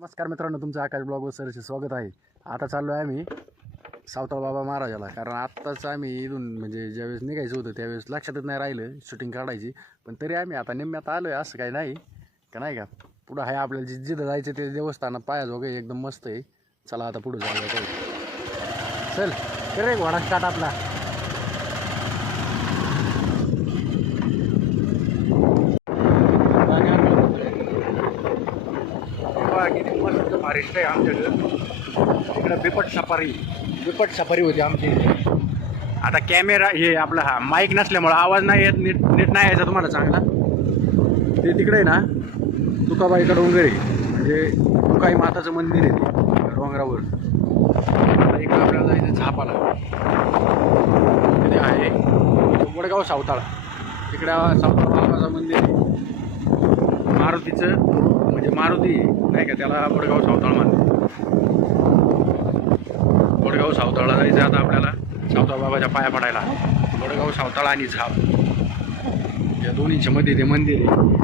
नमस्कार मित्रांनो, तुमचं आकाश ब्लॉगवर सरचे स्वागत आहे. आता चाललो आहे आम्ही सावताळ बाबा महाराजाला. कारण आत्ताच आम्ही इथून म्हणजे ज्यावेळेस निघायचं होतं त्यावेळेस लक्षातच नाही राहिलं शूटिंग काढायची. पण तरी आम्ही आता निम्म्यात आलो आहे, असं काही नाही का नाही का. पुढं आहे आपल्याला जिथं जायचं ते देवस्थान पायाच वगैरे एकदम मस्त आहे. चला आता पुढं जाऊया. चल करे घोडा स्टार्ट आपला. किती मस्त फॉरेस्ट आहे आमच्याकडं. इकडं बिपट सफारी होती आमची. आता कॅमेरा हे आपला हा माईक नसल्यामुळं आवाज नाही येत, नीट नाही यायचा तुम्हाला चांगला. ते तिकडे आहे ना तुकाबाईचा डोंगर आहे, म्हणजे तुकाई माताचं मंदिर आहे ते डोंगरावर. इकडं आपल्याला जायचं झापाला. तिथे आहे वडगाव सावताळ. तिकडं सावताळ बाबाचं मंदिर आहे. मारुतीचं म्हणजे मारुती नाही का, त्याला वडगाव सावताळ म्हणतात. वडगाव सावताळला जायचं आता आपल्याला, सावताळ बाबाच्या पाया पडायला. वडगाव सावताळ आणि झाप या दोन्हीच्या मध्ये ते मंदिर आहे.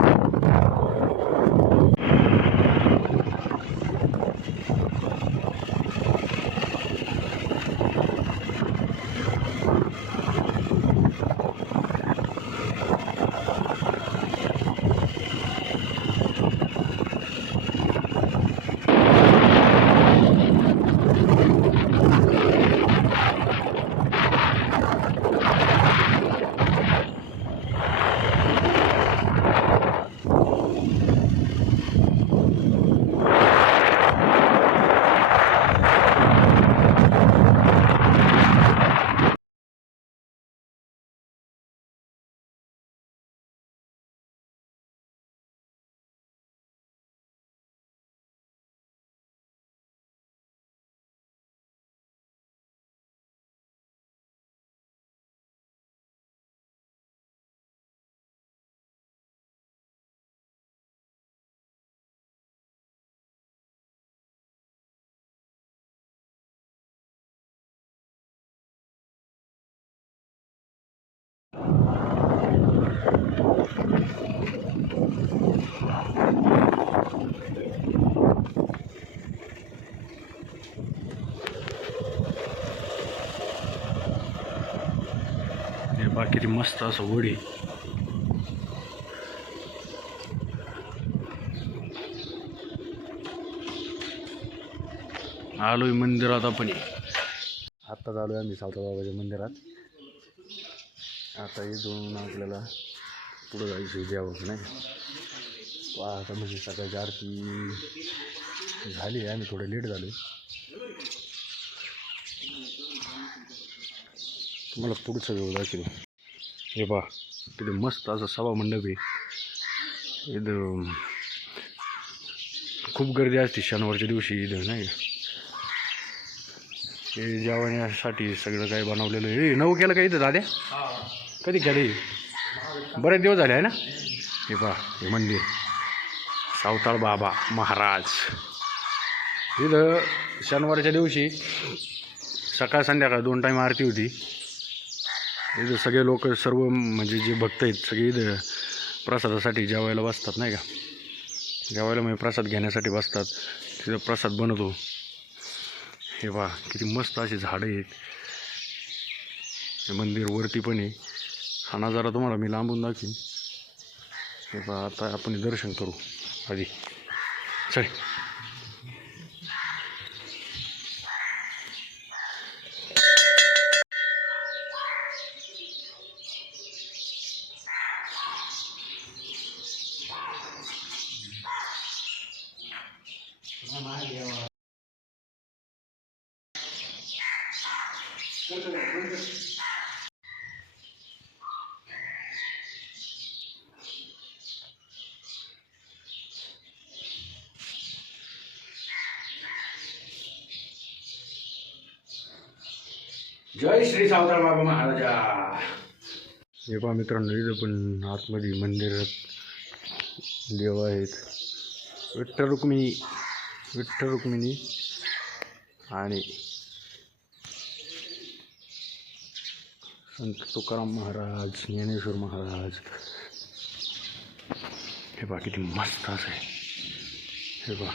किती मस्त असं वडी. आलोय मंदिरात आपण. आत्ता आलोय आम्ही सावताळ बाबाच्या मंदिरात. आता इथून आपल्याला पुढं जायचं जेवण नाही. आता म्हणजे सकाळची आरती झाली आहे, आम्ही थोडं लेट झालो. तुम्हाला पुढचं वेळ दाखवतो. हे पहा तिथे मस्त असं सभा मंडप आहे. इथं खूप गर्दी असते शनिवारच्या दिवशी इथं नाही. हे जेवण्यासाठी सगळं काही बनवलेलं आहे. नऊ केलं का इथं दाद्या? कधी केलं? बरेच दिवस झाले आहे ना. हे पहा हे मंदिर सावताळ बाबा महाराज. इथं शनिवारच्या दिवशी सकाळ संध्याकाळ 2 टाईम आरती होती. इथं सगळे लोक सर्व म्हणजे जे भक्त आहेत सगळे इथं प्रसादासाठी जेवायला बसतात नाही का. जेवायला म्हणजे प्रसाद घेण्यासाठी बसतात. तिथं प्रसाद बनवतो. हे पहा किती मस्त अशी झाडं आहेत. हे मंदिर वरती पण आहे. हा नजारा तुम्हाला मी लांबून दाखवीन. हे पहा आता आपण दर्शन करू आधी. चल जय श्री सावताळ बाबा महाराजा. हे पहा मित्रांनो, इथं पण आतमध्ये मंदिरात देव आहेत. विठ्ठल रुक्मिणी आणि संत तुकाराम महाराज, ज्ञानेश्वर महाराज. हे पहा किती मस्त असं आहे. हे पहा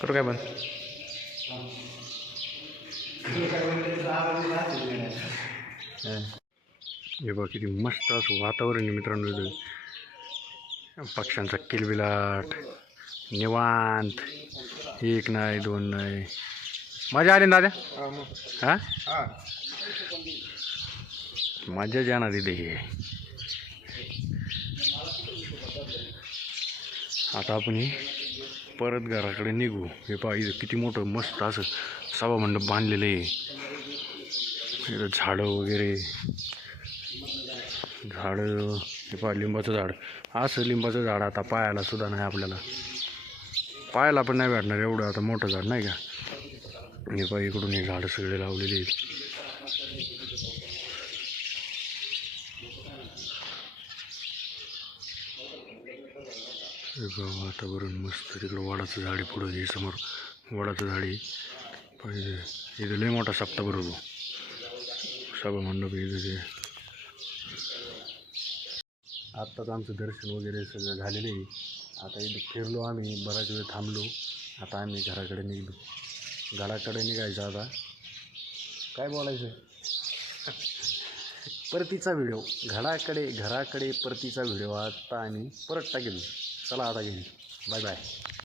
करू काय बंद? हे बघ किती मस्त असं वातावरण आहे मित्रांनो. इथं पक्ष्यांचा किलबिलाट, निवांत, एक नाही दोन नाही. मजा आली ना दादा? हा, मजा येणार इथे. आता आपण परत घराकडे निघू. हे पहा इथं किती मोठं मस्त असं सभामंडप बांधलेलं आहे. इथं झाडं वगैरे, झाडं. हे पहा लिंबाचं झाड. असं लिंबाचं झाड आता पायाला सुद्धा नाही, आपल्याला पायाला पण नाही भेटणार एवढं आता मोठं झाड नाही का. हे पहा इकडून हे झाडं सगळे लावलेली आहेत. वातावरण मस्त. तिकडं वडाचं झाड आहे पुढं, हे समोर वडाचं झाड आहे. पाहिजे इथं लय मोठा सप्ताह भरवतो सभामंडप इथं. ते आत्ताच आमचं दर्शन वगैरे सगळं झालेलं आहे. आता इथं फिरलो आम्ही, बराच वेळ थांबलो. आता आम्ही घराकडे निघलो. घराकडे निघायचं आता. काय बोलायचं? परतीचा व्हिडिओ घराकडे परतीचा व्हिडिओ आता आम्ही परत टाकेल. चला आता गेली. Bye bye.